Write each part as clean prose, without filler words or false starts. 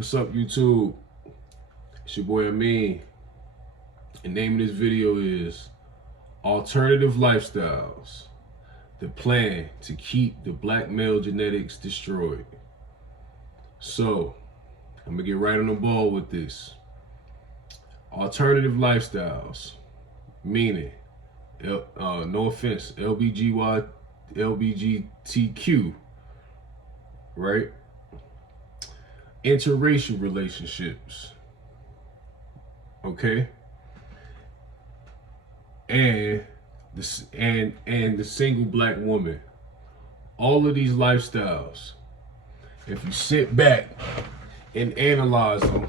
What's up, YouTube? It's your boy Amin. The name of this video is Alternative Lifestyles, the plan to keep the black male genetics destroyed. So, I'm gonna get right on the ball with this. Alternative lifestyles, meaning, no offense, LBGTQ, right? Interracial relationships, okay, and the single black woman. All of these lifestyles, if you sit back and analyze them,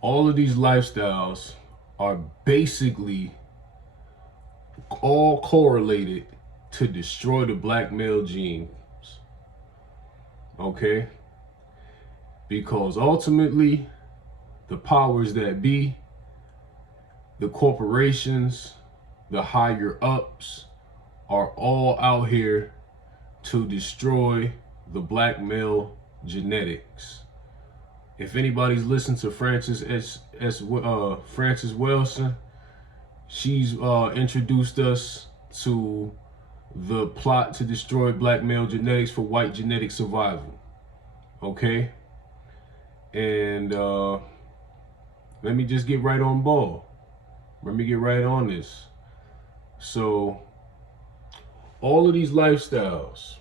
all of these lifestyles are basically all correlated to destroy the black male genes, okay? Because ultimately, the powers that be, the corporations, the higher ups, are all out here to destroy the black male genetics. If anybody's listened to Frances Welsing, she's introduced us to the plot to destroy black male genetics for white genetic survival. Okay? And let me just get right on ball. Let me get right on this. So, all of these lifestyles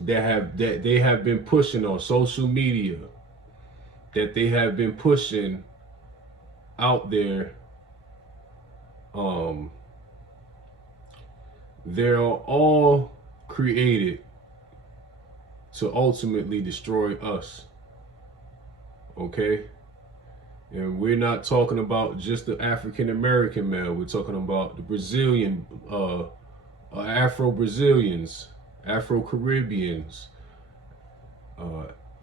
that they have been pushing on social media, that they have been pushing out there, they're all created to ultimately destroy us. Okay? And we're not talking about just the African American male. We're talking about the Brazilian, Afro-Brazilians, Afro-Caribbeans,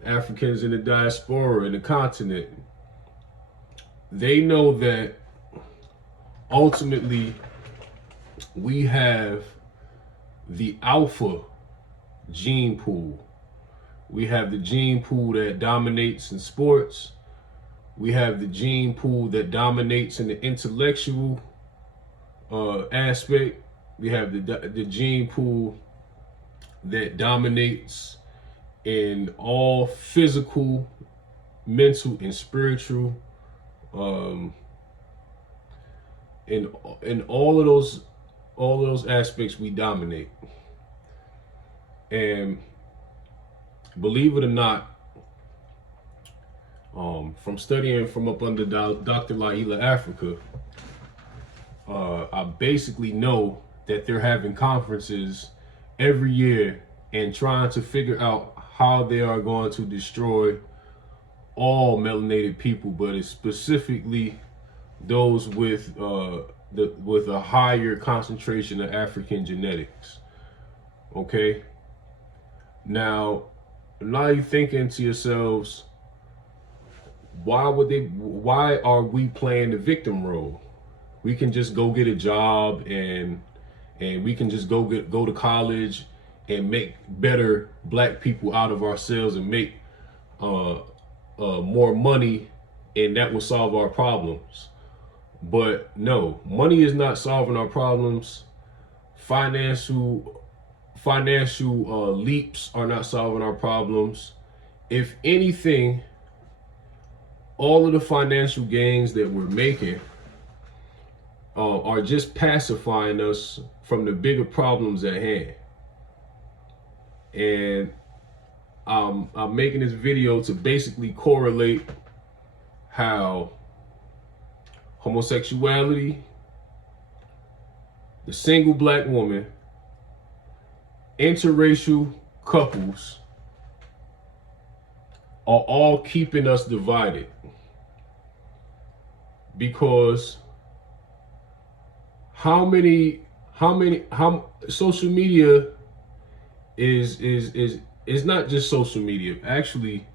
Africans in the diaspora, in the continent. They know that ultimately we have the alpha gene pool. We have the gene pool that dominates in sports. We have the gene pool that dominates in the intellectual aspect. We have the gene pool that dominates in all physical, mental, and spiritual. In all of those aspects, we dominate. And believe it or not, from studying from up under Dr. Laila Afrika, I basically know that they're having conferences every year and trying to figure out how they are going to destroy all melanated people, but it's specifically those with a higher concentration of African genetics. Okay. Now you're thinking to yourselves, why are we playing the victim role? We can just go get a job and we can just go to college and make better black people out of ourselves and make more money, and that will solve our problems. But no, money is not solving our problems. Financial leaps are not solving our problems. If anything, all of the financial gains that we're making are just pacifying us from the bigger problems at hand. And I'm making this video to basically correlate how homosexuality, the single black woman, interracial couples are all keeping us divided. Because how social media is not just social media. Actually,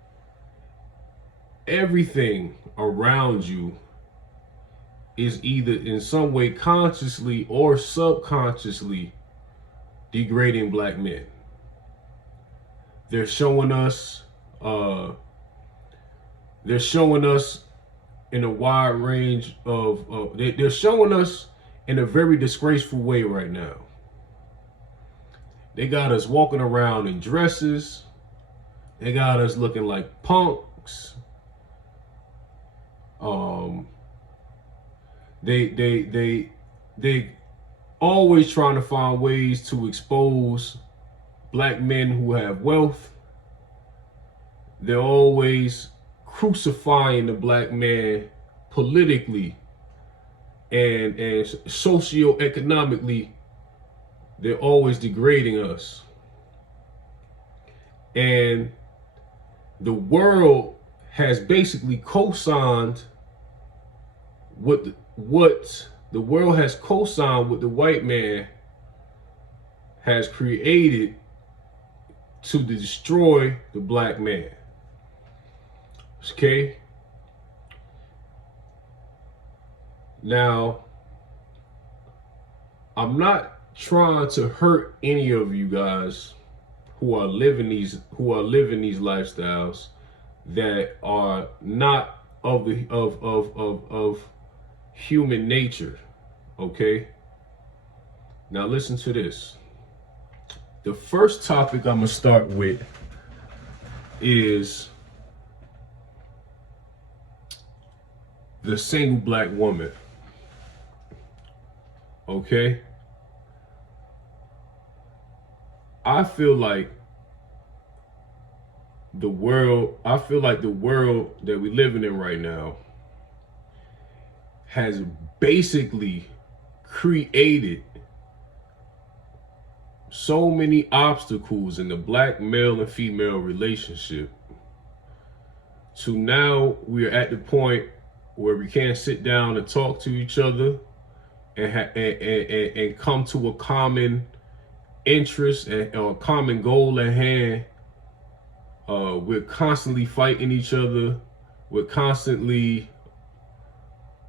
everything around you is either in some way consciously or subconsciously degrading black men. They're showing us they're showing us in a wide range of they're showing us in a very disgraceful way right now. They got us walking around in dresses. They got us looking like punks. They always trying to find ways to expose black men who have wealth. They're always crucifying the black man politically and socioeconomically. They're always degrading us. And the world has basically co-signed what the world has co-signed what the white man has created to destroy the black man. Okay? Now, I'm not trying to hurt any of you guys who are living these lifestyles that are not of human nature. Okay? Now listen to this. The first topic I'm gonna start with is the single black woman. Okay? I feel like the world that we're living in right now has basically created so many obstacles in the black male and female relationship to now we're at the point where we can't sit down and talk to each other and come to a common interest and a common goal at hand. We're constantly fighting each other. We're constantly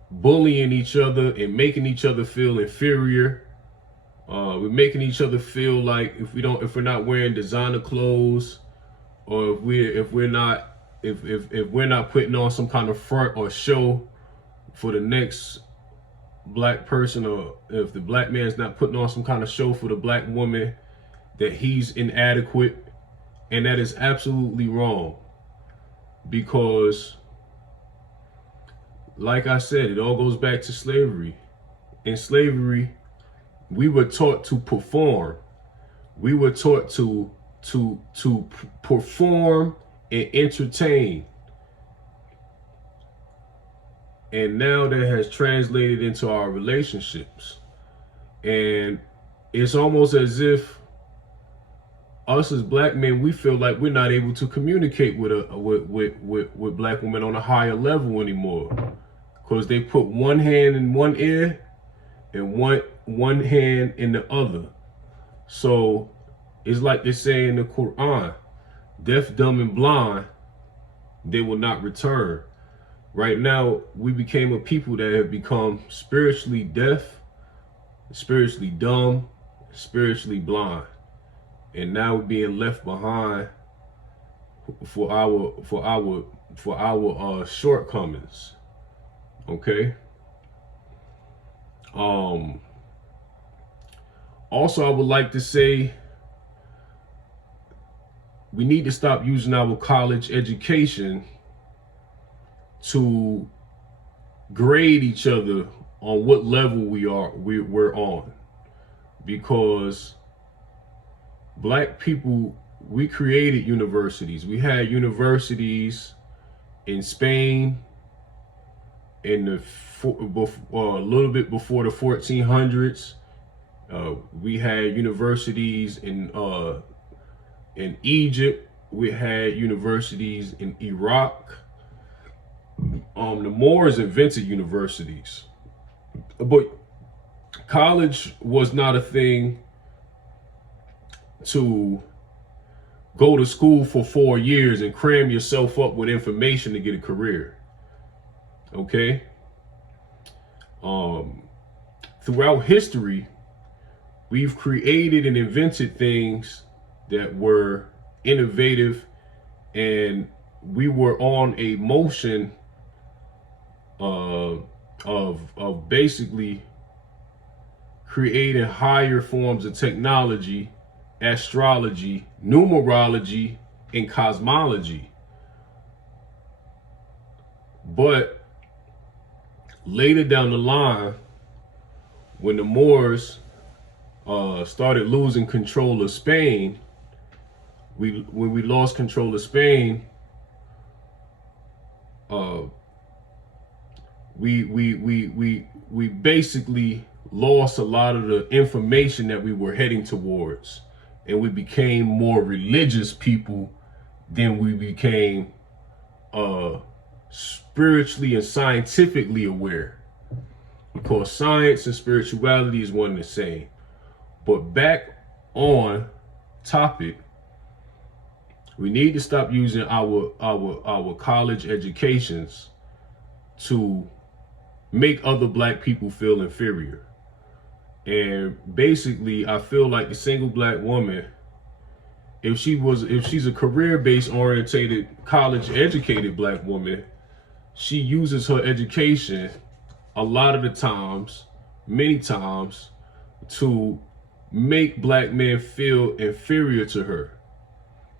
bullying each other and making each other feel inferior. We're making each other feel like if we're not wearing designer clothes, or if we're not putting on some kind of front or show for the next black person, or if the black man's not putting on some kind of show for the black woman, that he's inadequate. And that is absolutely wrong, because like I said, it all goes back to slavery. In slavery, we were taught to perform. We were taught to perform and entertain. And now that has translated into our relationships. And it's almost as if us as black men, we feel like we're not able to communicate with black women on a higher level anymore, because they put one hand in one ear and one hand in the other. So it's like they say in the Quran, deaf, dumb, and blind, they will not return. Right now, we became a people that have become spiritually deaf, spiritually dumb, spiritually blind. And now we're being left behind for our shortcomings. Okay. Also, I would like to say we need to stop using our college education to grade each other on what level we're on, because black people, we created universities. We had universities in Spain in a little bit before the 1400s. We had universities in Egypt. We had universities in Iraq. The Moors invented universities, but college was not a thing to go to school for 4 years and cram yourself up with information to get a career. Okay? Throughout history, we've created and invented things that were innovative and we were on a motion of basically creating higher forms of technology, astrology, numerology, and cosmology. But later down the line, when the Moors started losing control of Spain, when we lost control of Spain, we basically lost a lot of the information that we were heading towards, and we became more religious people than we became spiritually and scientifically aware, because science and spirituality is one and the same. But back on topic, we need to stop using our college educations to make other black people feel inferior. And basically, I feel like the single black woman, if she's a career-based orientated, college-educated black woman, she uses her education a lot of the times, many times, to make black men feel inferior to her,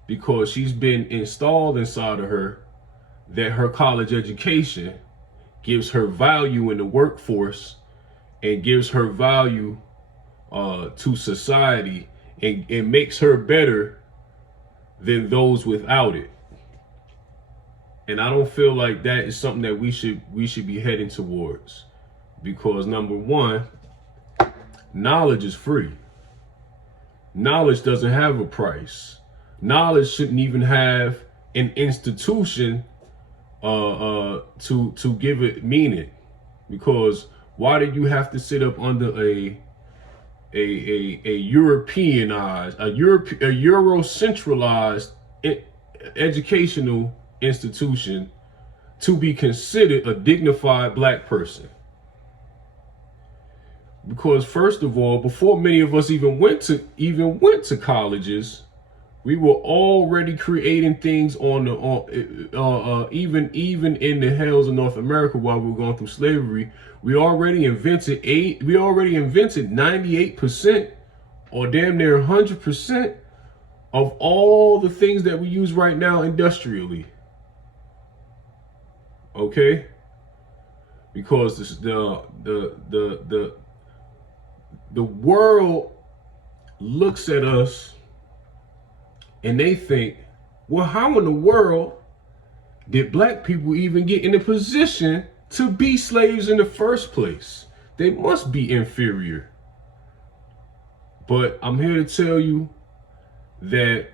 because she's been installed inside of her that her college education gives her value in the workforce and gives her value to society, and makes her better than those without it. And I don't feel like that is something that we should be heading towards, because number one, knowledge is free. Knowledge doesn't have a price. Knowledge shouldn't even have an institution to give it meaning, because why did you have to sit up under a Europeanized, a Eurocentralized educational institution to be considered a dignified black person? Because first of all, before many of us even went to colleges, we were already creating things even in the hells of North America while we were going through slavery. We already invented 98% or damn near 100% of all the things that we use right now industrially. Okay? Because the world looks at us and they think, well, how in the world did black people even get in a position to be slaves in the first place? They must be inferior. But I'm here to tell you that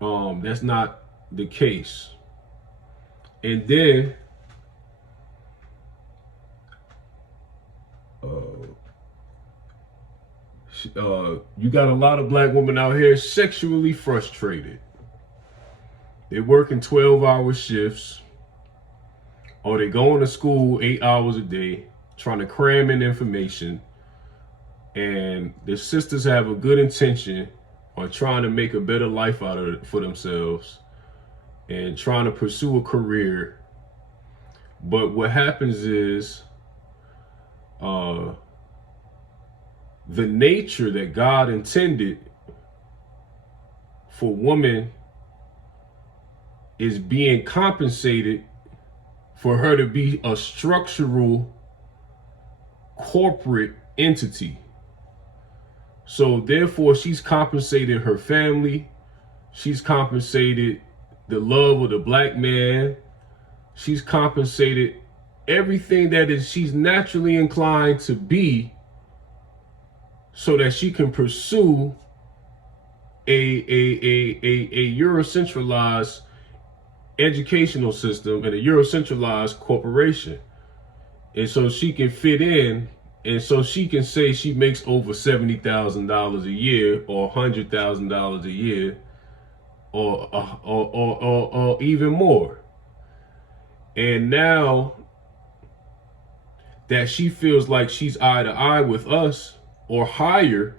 that's not the case. And then you got a lot of black women out here sexually frustrated. They're working 12-hour shifts, or they going to school 8 hours a day, trying to cram in information, and their sisters have a good intention on trying to make a better life out of it for themselves and trying to pursue a career. But what happens is the nature that God intended for woman is being compensated for her to be a structural corporate entity. So therefore, she's compensated her family. She's compensated the love of the black man. She's compensated everything that is she's naturally inclined to be, so that she can pursue a Eurocentralized educational system and a Eurocentralized corporation. And so she can fit in, and so she can say she makes over $70,000 a year or $100,000 a year or even more. And now that she feels like she's eye to eye with us or higher,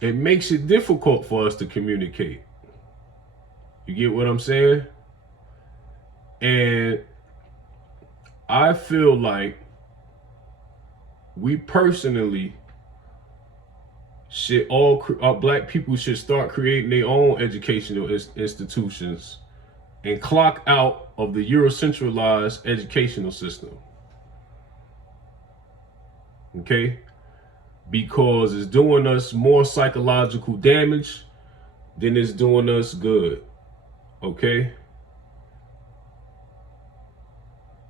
it makes it difficult for us to communicate. You get what I'm saying? And I feel like we personally should black people should start creating their own educational institutions and clock out of the Eurocentralized educational system. Okay? Because it's doing us more psychological damage than it's doing us good. Okay?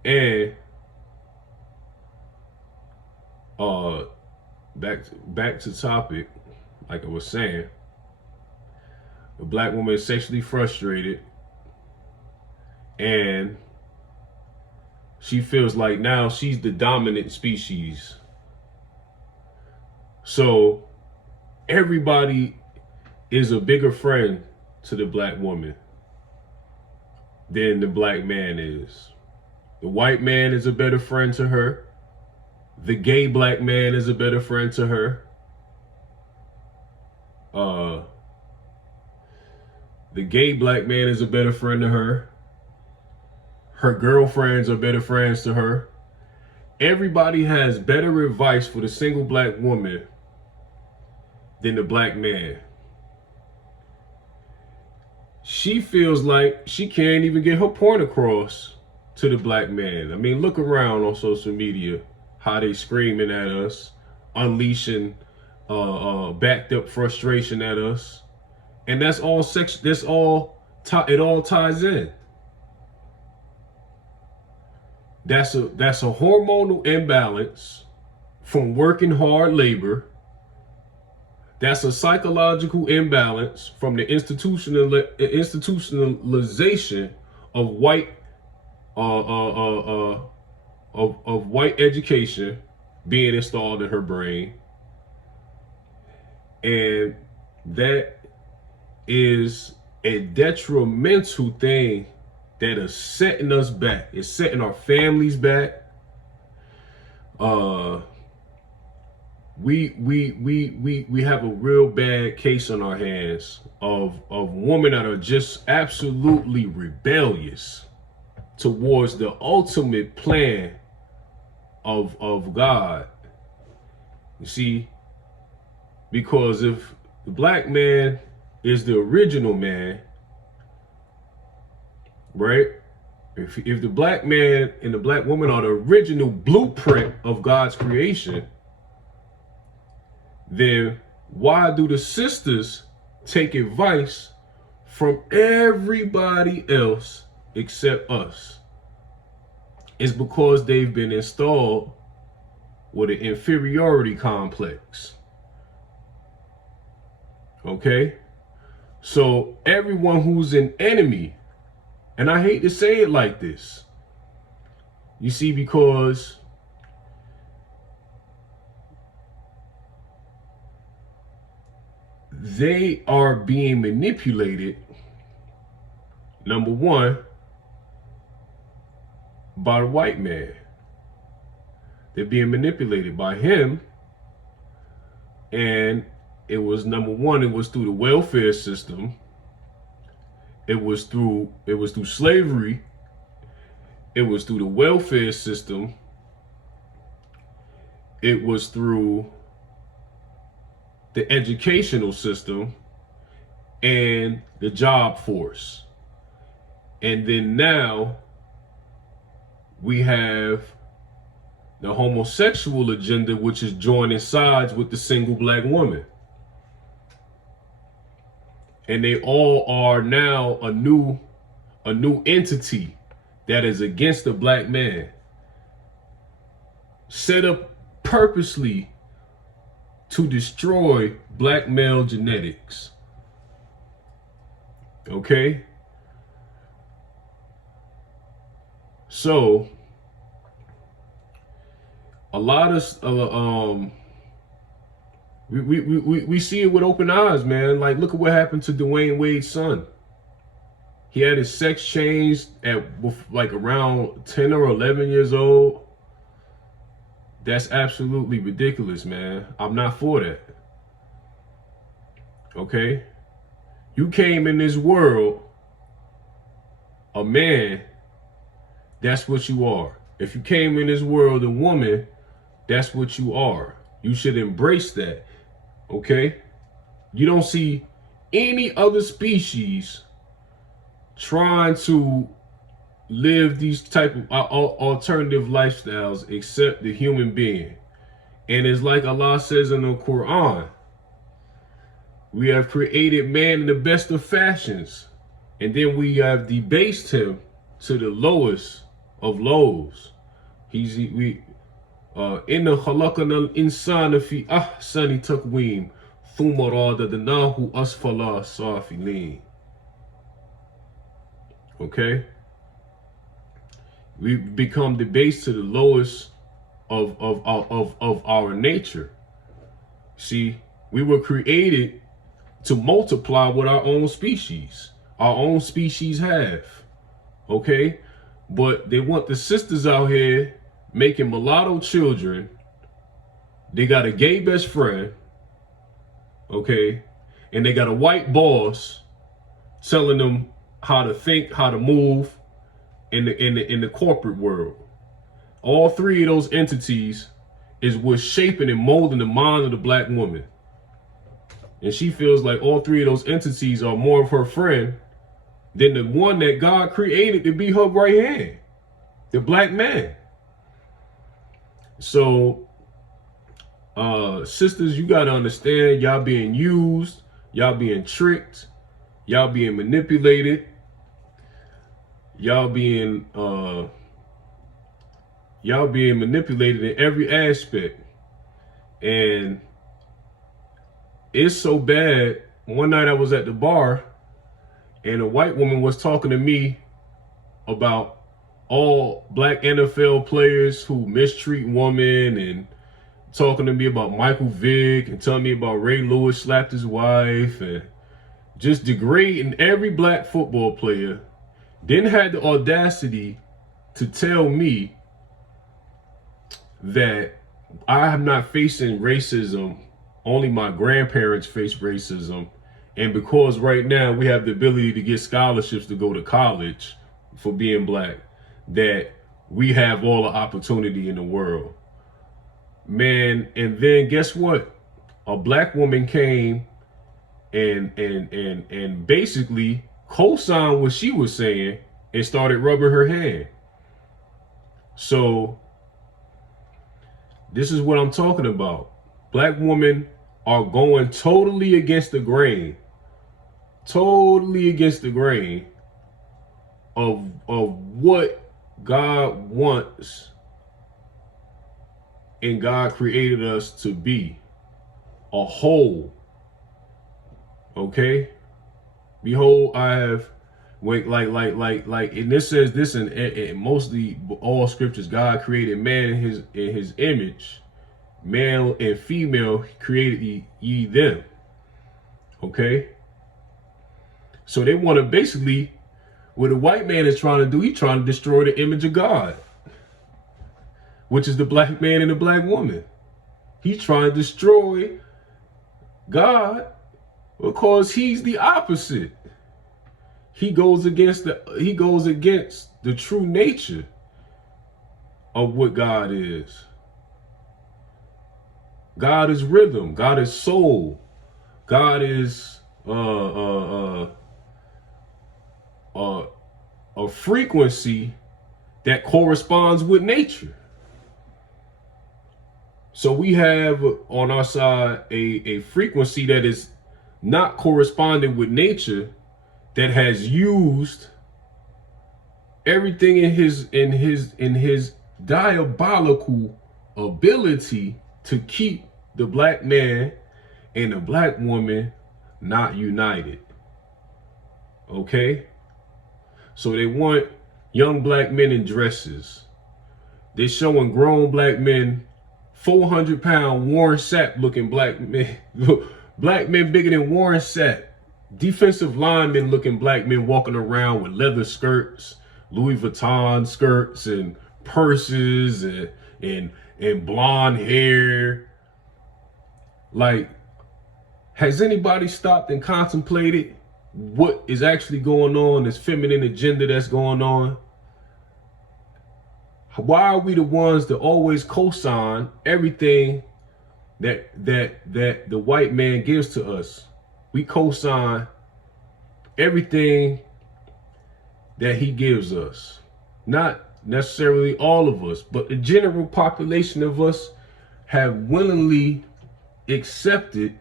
And back to topic, like I was saying, a black woman is sexually frustrated and she feels like now she's the dominant species. So everybody is a bigger friend to the black woman than the black man is. The white man is a better friend to her. The gay black man is a better friend to her. The gay black man is a better friend to her. Her girlfriends are better friends to her. Everybody has better advice for the single black woman than the black man. She feels like she can't even get her point across to the black man. I mean, look around on social media, how they screaming at us, unleashing backed up frustration at us. And that's all sex. It all ties in. That's a hormonal imbalance from working hard labor. That's a psychological imbalance from the institutionalization of white of white education being installed in her brain. And that is a detrimental thing that is setting us back. It's setting our families back. We have a real bad case on our hands of women that are just absolutely rebellious towards the ultimate plan of God. You see, because if the black man is the original man, right? If the black man and the black woman are the original blueprint of God's creation, then why do the sisters take advice from everybody else except us? It's because they've been installed with an inferiority complex. Okay? So everyone who's an enemy, and I hate to say it like this, you see, because they are being manipulated, number one, by the white man. They're being manipulated by him. And it was, number one, it was through the welfare system. It was through slavery. It was through the welfare system. It was through the educational system and the job force. And then now we have the homosexual agenda, which is joining sides with the single black woman. And they all are now a new entity that is against the black man, set up purposely to destroy black male genetics. Okay? So a lot of we see it with open eyes, man. Like, look at what happened to Dwayne Wade's son. He had his sex changed at like around 10 or 11 years old. That's absolutely ridiculous, man. I'm not for that. Okay? You came in this world a man, that's what you are. If you came in this world a woman, that's what you are. You should embrace that, okay? You don't see any other species trying to live these type of alternative lifestyles except the human being. And it's like Allah says in the Quran, we have created man in the best of fashions, and then we have debased him to the lowest of lows. Inna khalaqana al-insana fi ahsani taqweem thumma radadnahu asfala safilin. Okay? We become debased to the lowest of our nature. See, we were created to multiply with our own species. Our own species have. Okay? But they want the sisters out here making mulatto children. They got a gay best friend. Okay? And they got a white boss telling them how to think, how to move in the corporate world. All three of those entities is what's shaping and molding the mind of the black woman. And she feels like all three of those entities are more of her friend than the one that God created to be her right hand, the black man. So, sisters, you got to understand, y'all being used, y'all being tricked, y'all being manipulated, y'all being manipulated in every aspect. And it's so bad. One night I was at the bar and a white woman was talking to me about all black NFL players who mistreat women, and talking to me about Michael Vick and telling me about Ray Lewis slapped his wife, and just degrading every black football player. Then had the audacity to tell me that I am not facing racism, only my grandparents face racism. And because right now we have the ability to get scholarships to go to college for being black, that we have all the opportunity in the world. Man, and then guess what? A black woman came and basically co-signed what she was saying and started rubbing her hand. So this is what I'm talking about. Black women are going totally against the grain of what God wants and God created us to be, a whole. Okay? Behold, I have, and this says this in mostly all scriptures, God created man in his image, male and female created ye them. Okay? So they want to basically, what a white man is trying to do, he's trying to destroy the image of God, which is the black man and the black woman. He's trying to destroy God because he's the opposite. He goes against the true nature of what God is. God is rhythm. God is soul. God is a frequency that corresponds with nature. So we have on our side a frequency that is not corresponding with nature, that has used everything in his diabolical ability to keep the black man and the black woman not united. Okay? So they want young black men in dresses. They're showing grown black men, 400-pound Warren Sapp looking black men, black men bigger than Warren Sapp, defensive linemen looking black men walking around with leather skirts, Louis Vuitton skirts and purses and blonde hair. Like, has anybody stopped and contemplated what is actually going on, this feminine agenda that's going on. Why are we the ones that always co-sign everything that the white man gives to us? We co-sign everything that he gives us. Not necessarily all of us, but the general population of us have willingly accepted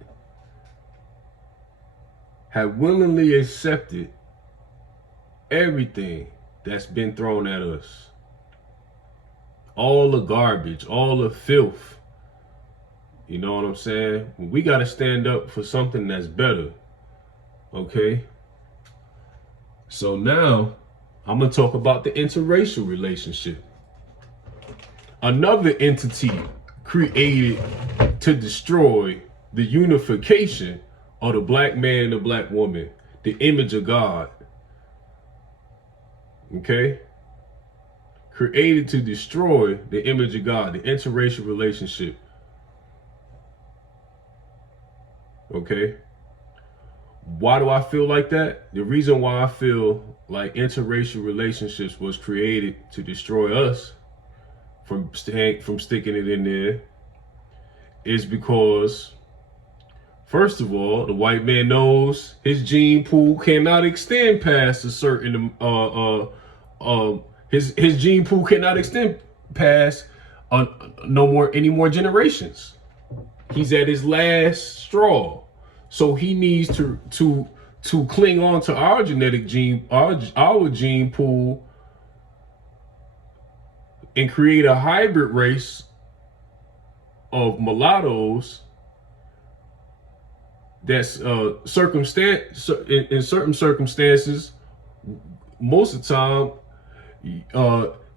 everything that's been thrown at us. All the garbage, all the filth. You know what I'm saying? We got to stand up for something that's better. Okay? So now I'm going to talk about the interracial relationship. Another entity created to destroy the unification of the black man and the black woman, the image of God. Okay? Created to destroy the image of God, the interracial relationship. Okay? Why do I feel like that? The reason why I feel like interracial relationships was created to destroy us from sticking it in there is because, first of all, the white man knows his gene pool cannot extend past a certain his gene pool cannot extend past any more generations. He's at his last straw, so he needs to cling on to our genetic gene, our gene pool, and create a hybrid race of mulattoes that's in certain circumstances, most of the time,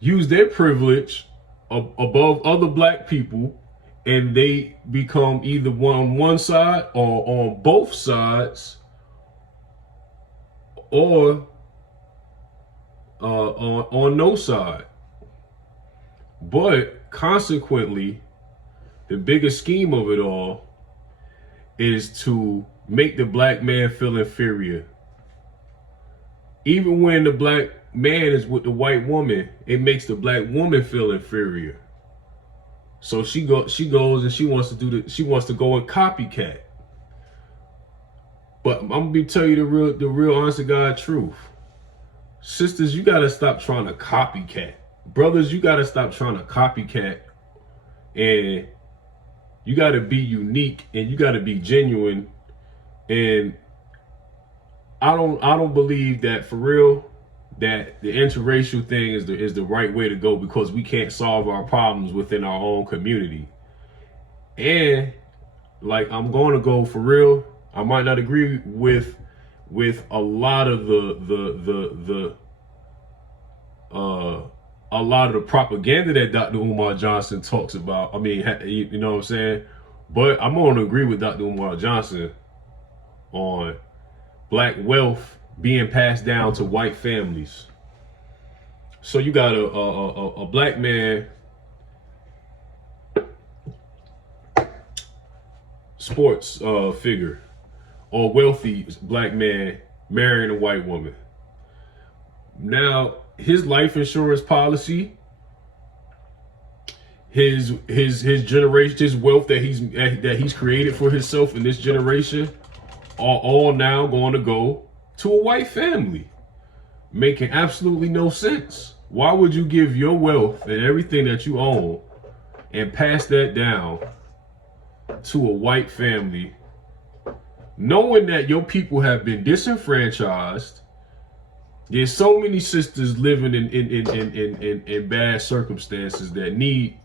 use their privilege above other black people, and they become either on one side or on both sides, or on no side. But consequently, the biggest scheme of it all is to make the black man feel inferior. Even when the black man is with the white woman, it makes the black woman feel inferior. So she goes and she wants to go and copycat. But I'm gonna tell you the real honest to God truth. Sisters, you gotta stop trying to copycat. Brothers, you gotta stop trying to copycat, and you gotta be unique, and you gotta be genuine. And I don't believe that for real that the interracial thing is the right way to go, because we can't solve our problems within our own community. And like, I'm going to go for real. I might not agree with a lot of a lot of the propaganda that Dr. Umar Johnson talks about. I mean, you know what I'm saying? But I'm going to agree with Dr. Umar Johnson on black wealth being passed down to white families. So you got a black man, sports figure, or wealthy black man marrying a white woman. Now, his life insurance policy, his generation, his wealth that he's created for himself in this generation, are all now going to go to a white family, making absolutely no sense. Why would you give your wealth and everything that you own and pass that down to a white family, knowing that your people have been disenfranchised? There's so many sisters living in bad circumstances that need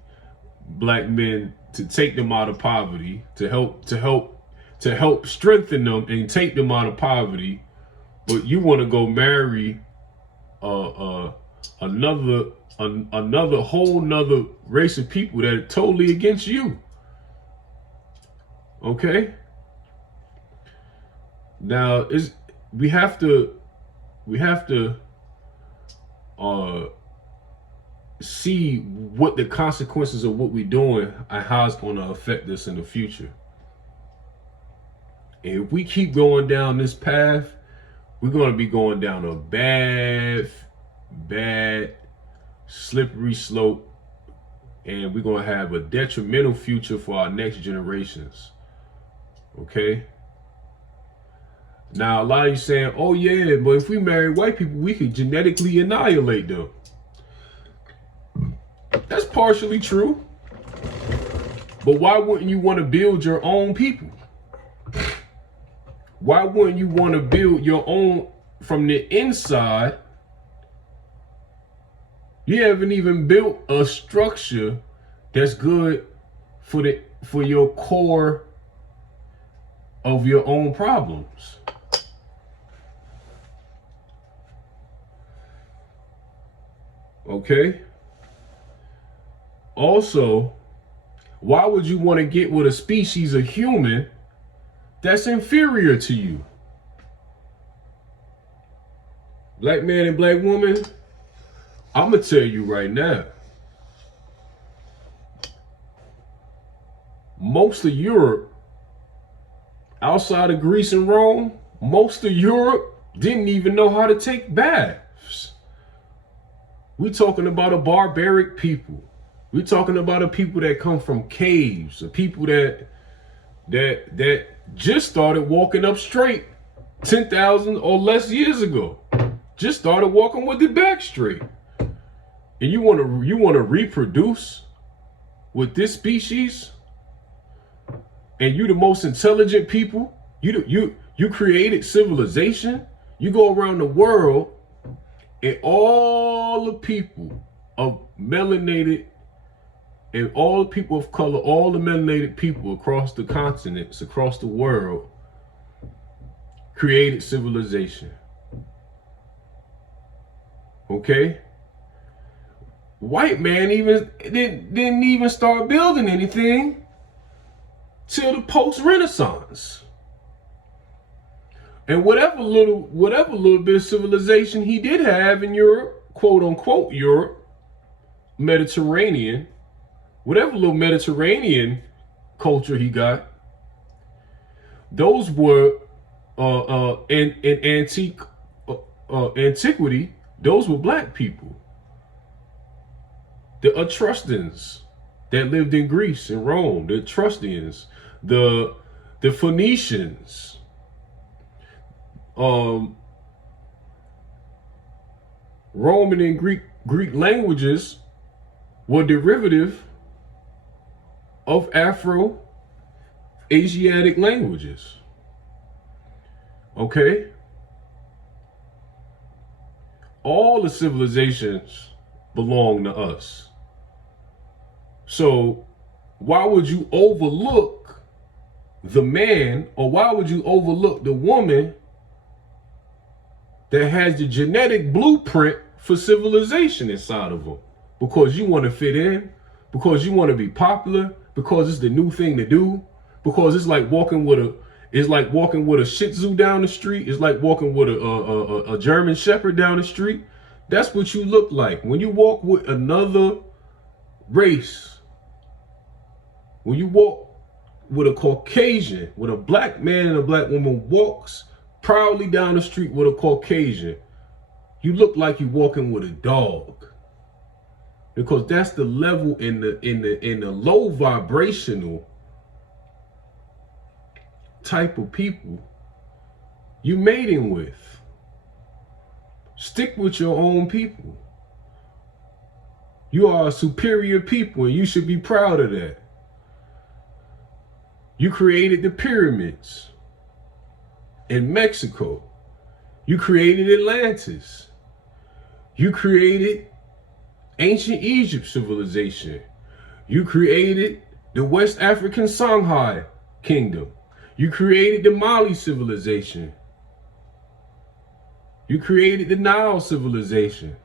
black men to take them out of poverty, to help strengthen them and take them out of poverty. But you want to go marry another whole nother race of people that are totally against you. Okay? Now we have to see what the consequences of what we're doing and how it's going to affect us in the future. And if we keep going down this path, we're going to be going down a bad, slippery slope, and we're going to have a detrimental future for our next generations. Okay? Now, a lot of you saying, oh yeah, but if we marry white people, we could genetically annihilate them. That's partially true. But why wouldn't you want to build your own people? Why wouldn't you want to build your own from the inside? You haven't even built a structure that's good for your core of your own problems. Okay? Also, why would you want to get with a species of human that's inferior to you? Black man and black woman, I'm going to tell you right now. Most of Europe, outside of Greece and Rome, most of Europe didn't even know how to take baths. We're talking about a barbaric people. We're talking about a people that come from caves, a people that just started walking up straight 10,000 or less years ago. Just started walking with their back straight. And you want to reproduce with this species? And you the most intelligent people? You created civilization? You go around the world and all the people of melanated and all the people of color, all the melanated people across the continents, across the world, created civilization. Okay? White man didn't even start building anything till the post-Renaissance. And whatever little bit of civilization he did have in Europe, quote unquote Europe, Mediterranean, whatever little Mediterranean culture he got, those were in antiquity, those were black people. The Etruscans that lived in Greece and Rome, the Etruscans, the Phoenicians, Roman and Greek languages were derivative of Afro-Asiatic languages. Okay? All the civilizations belong to us. So why would you overlook the man, or why would you overlook the woman that has the genetic blueprint for civilization inside of them? Because you want to fit in, because you want to be popular, because it's the new thing to do, because it's like walking with a Shih Tzu down the street. It's like walking with a German Shepherd down the street. That's what you look like when you walk with another race. When you walk with a Caucasian, when a black man and a black woman walks proudly down the street with a Caucasian, you look like you're walking with a dog. Because that's the level in the low vibrational type of people you mating with. Stick with your own people. You are a superior people and you should be proud of that. You created the pyramids in Mexico. You created Atlantis. You created ancient Egypt civilization. You created the West African Songhai kingdom. You created the Mali civilization. You created the Nile civilization.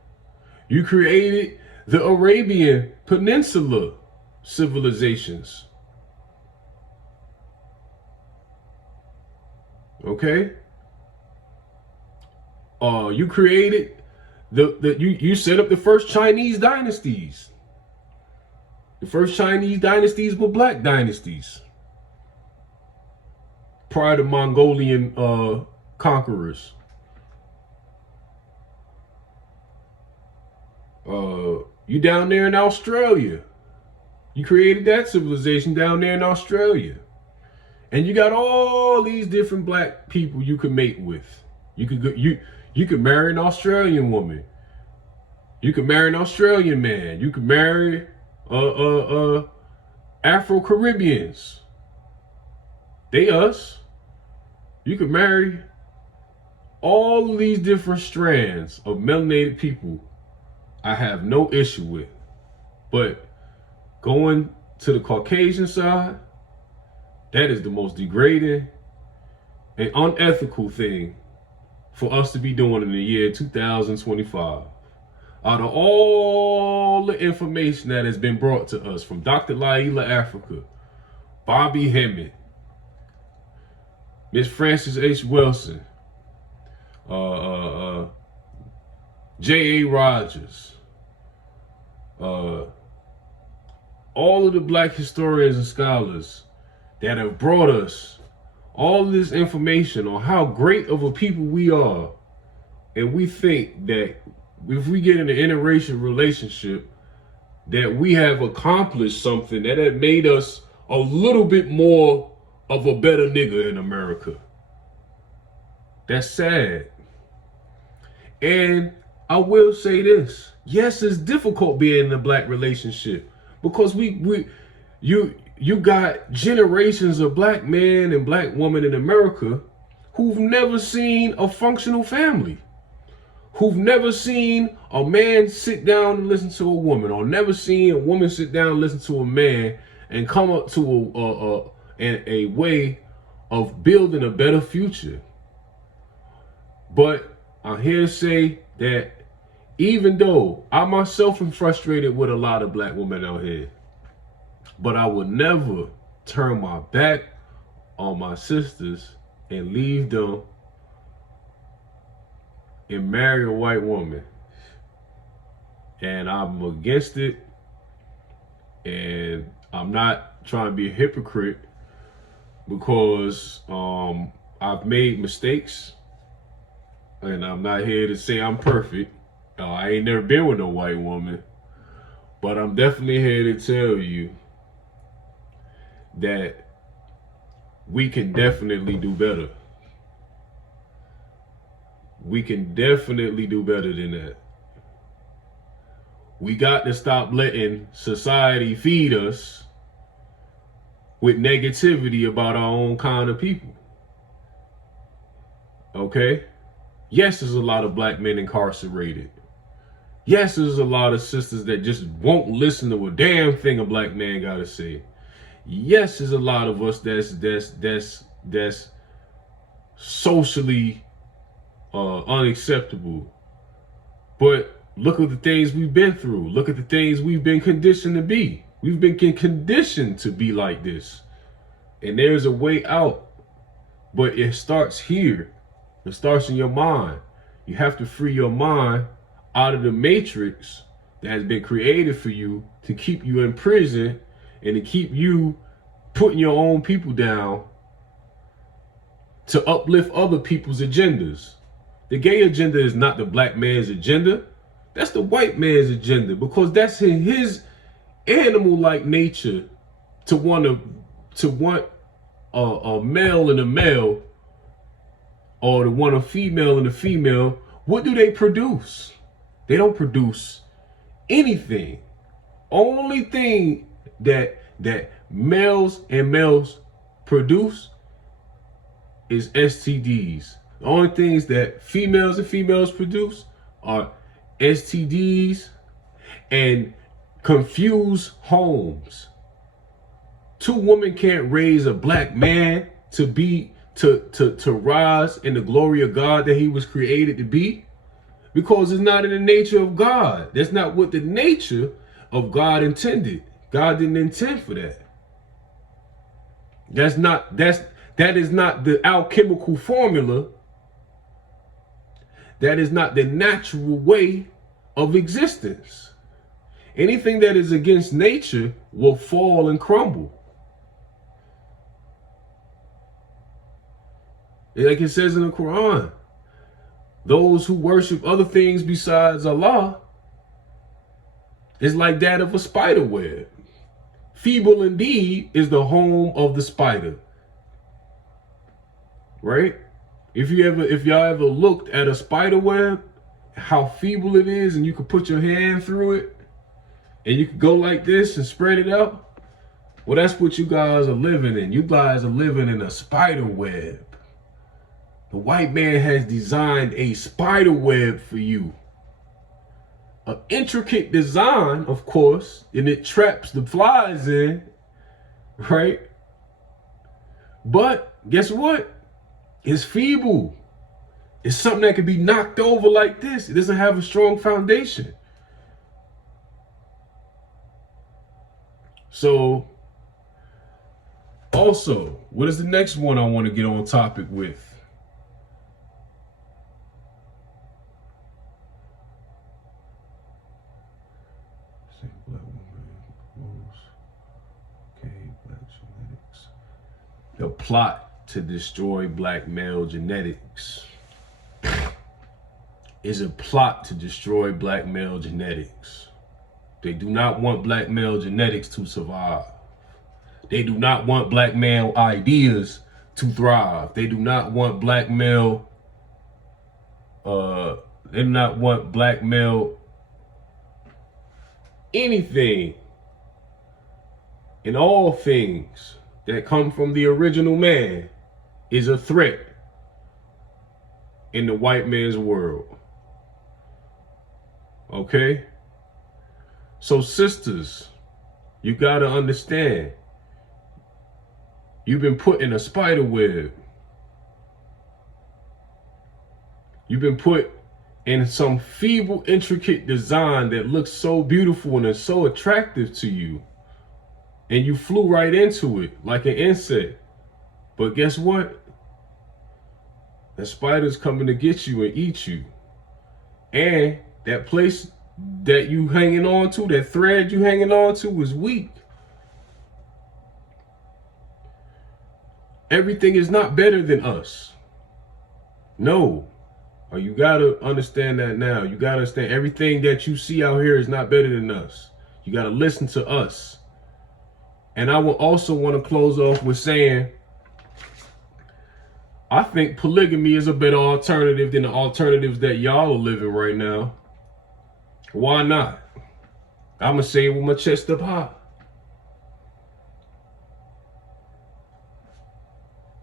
You created the Arabian Peninsula civilizations. Okay? You created you set up the first Chinese dynasties. The first Chinese dynasties were black dynasties. Prior to Mongolian conquerors. You down there in Australia. You created that civilization down there in Australia. And you got all these different black people you could mate with. You could marry an Australian woman. You could marry an Australian man. You could marry Afro-Caribbeans. They us. You could marry all of these different strands of melanated people. I have no issue with. But going to the Caucasian side, that is the most degrading and unethical thing for us to be doing in the year 2025. Out of all the information that has been brought to us from Dr. Laila Afrika, Bobby Hemmett, Miss Frances H. Wilson, J.A. Rogers, all of the black historians and scholars that have brought us all this information on how great of a people we are, and we think that if we get in an interracial relationship, that we have accomplished something that had made us a little bit more of a better nigga in America. That's sad. And I will say this. Yes, it's difficult being in a black relationship because you got generations of black men and black women in America who've never seen a functional family, who've never seen a man sit down and listen to a woman, or never seen a woman sit down and listen to a man and come up to a way of building a better future. But I'm here to say that even though I myself am frustrated with a lot of black women out here, but I would never turn my back on my sisters and leave them and marry a white woman. And I'm against it. And I'm not trying to be a hypocrite because I've made mistakes. And I'm not here to say I'm perfect. I ain't never been with no white woman. But I'm definitely here to tell you that we can definitely do better. We can definitely do better than that. We got to stop letting society feed us with negativity about our own kind of people. Okay? Yes, there's a lot of black men incarcerated. Yes, there's a lot of sisters that just won't listen to a damn thing a black man gotta say. Yes, there's a lot of us that's socially unacceptable. But look at the things we've been through. Look at the things we've been conditioned to be. We've been conditioned to be like this. And there's a way out. But it starts here. It starts in your mind. You have to free your mind out of the matrix that has been created for you to keep you in prison and to keep you putting your own people down to uplift other people's agendas. The gay agenda is not the black man's agenda. That's the white man's agenda, because that's in his animal-like nature to want a male and a male, or to want a female and a female. What do they produce? They don't produce anything. Only thing that males and males produce is STDs. The only things that females and females produce are STDs and confused homes. Two women can't raise a black man to rise in the glory of God that he was created to be, because it's not in the nature of God. That's not what the nature of God intended. God didn't intend for that. That is not the alchemical formula. That is not the natural way of existence. Anything that is against nature will fall and crumble. Like it says in the Quran, those who worship other things besides Allah is like that of a spider web. Feeble indeed is the home of the spider. Right? If y'all ever looked at a spider web, how feeble it is, and you could put your hand through it, and you could go like this and spread it out. Well, that's what you guys are living in. You guys are living in a spider web. The white man has designed a spider web for you. An intricate design, of course, and it traps the flies in, right? But guess what? It's feeble. It's something that can be knocked over like this. It doesn't have a strong foundation. So, also, what is the next one I want to get on topic with? The plot to destroy black male genetics is a plot to destroy black male genetics. They do not want black male genetics to survive. They do not want black male ideas to thrive. They do not want black male, they do not want black male anything and all things that come from the original man is a threat in the white man's world. Okay? So sisters, you gotta understand, you've been put in a spider web. You've been put in some feeble, intricate design that looks so beautiful and is so attractive to you. And you flew right into it like an insect. But guess what? The spider's coming to get you and eat you. And that place that you hanging on to, that thread you hanging on to is weak. Everything is not better than us. No. You gotta understand that now. You gotta understand everything that you see out here is not better than us. You gotta listen to us. And I will also want to close off with saying, I think polygamy is a better alternative than the alternatives that y'all are living right now. Why not? I'm going to say it with my chest up high.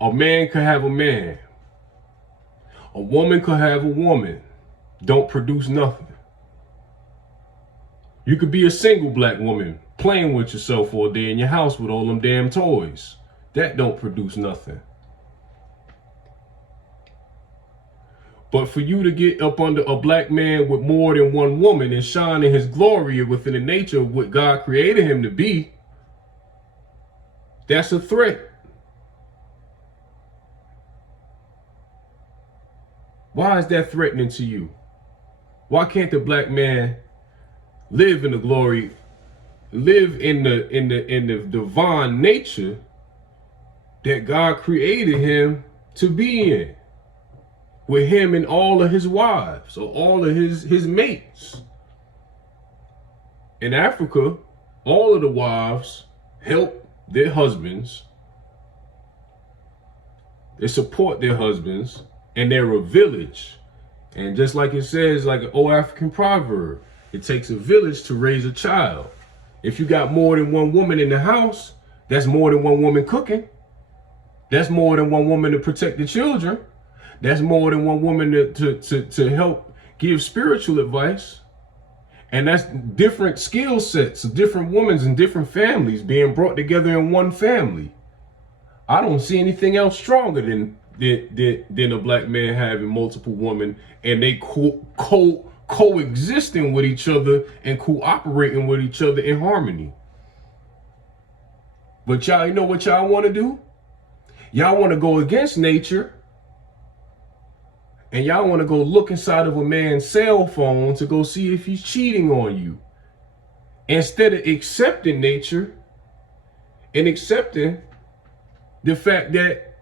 A man could have a man. A woman could have a woman. Don't produce nothing. You could be a single black woman playing with yourself for a day in your house with all them damn toys. That don't produce nothing. But for you to get up under a black man with more than one woman and shine in his glory within the nature of what God created him to be, that's a threat. Why is that threatening to you? Why can't the black man live in the glory, live in the divine nature that God created him to be in, with him and all of his wives or all of his mates? In Africa, all of the wives help their husbands, they support their husbands, and they're a village. And just like it says, like an old African proverb, it takes a village to raise a child. If you got more than one woman in the house, that's more than one woman cooking. That's more than one woman to protect the children. That's more than one woman to help give spiritual advice. And that's different skill sets of different women and different families being brought together in one family. I don't see anything else stronger than a black man having multiple women and they coexisting with each other and cooperating with each other in harmony. But y'all, you know what y'all want to do? Y'all want to go against nature, and y'all want to go look inside of a man's cell phone to go see if he's cheating on you, instead of accepting nature and accepting the fact that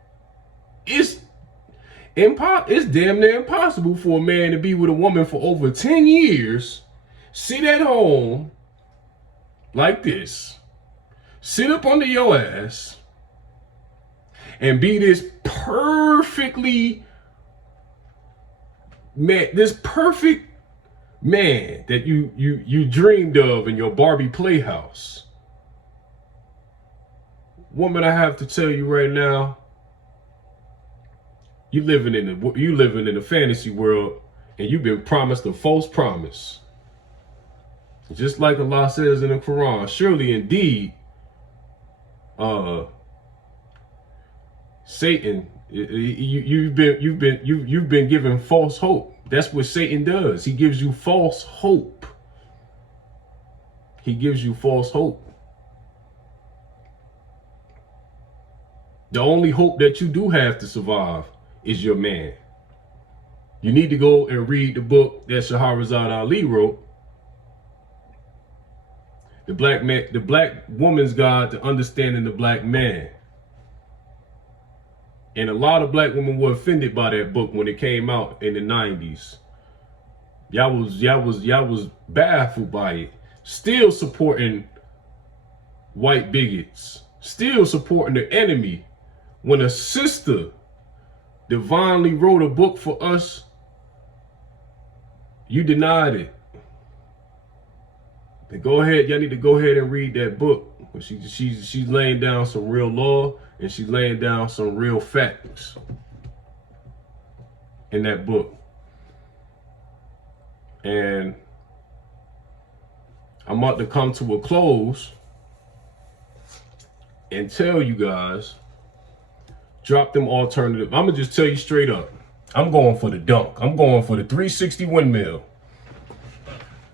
it's damn near impossible for a man to be with a woman for over 10 years, sit at home, like this, sit up under your ass and be this perfectly man, this perfect man that you dreamed of in your Barbie playhouse. Woman, I have to tell you right now, you living in a fantasy world, and you've been promised a false promise. Just like Allah says in the Quran, surely indeed, Satan, you've been given false hope. That's what Satan does. He gives you false hope. He gives you false hope. The only hope that you do have to survive is your man. You need to go and read the book that Shahrazad Ali wrote, The Black Woman's Guide to Understanding the Black Man. And a lot of black women were offended by that book when it came out in the 90s. Y'all was baffled by it. Still supporting white bigots. Still supporting the enemy. When a sister divinely wrote a book for us, you denied it. Then go ahead, y'all need to go ahead and read that book. She's laying down some real law, and she's laying down some real facts in that book. And I'm about to come to a close and tell you guys, drop them alternative. I'm gonna just tell you straight up, I'm going for the dunk. I'm going for the 360 windmill.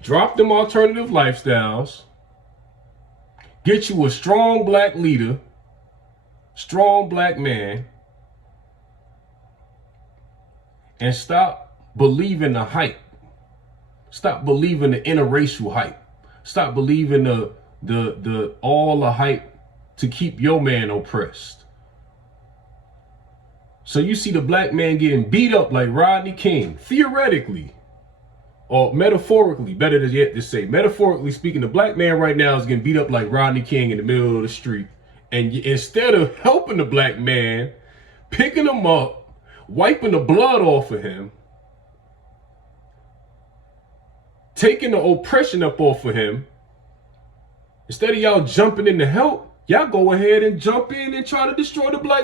Drop them alternative lifestyles. Get you a strong black leader, strong black man, and stop believing the hype. Stop believing the interracial hype. Stop believing the all the hype to keep your man oppressed. So you see the black man getting beat up like Rodney King, theoretically, or metaphorically, better yet to say, metaphorically speaking, the black man right now is getting beat up like Rodney King in the middle of the street. And instead of helping the black man, picking him up, wiping the blood off of him, taking the oppression up off of him, instead of y'all jumping in to help, y'all go ahead and jump in and try to destroy the black man.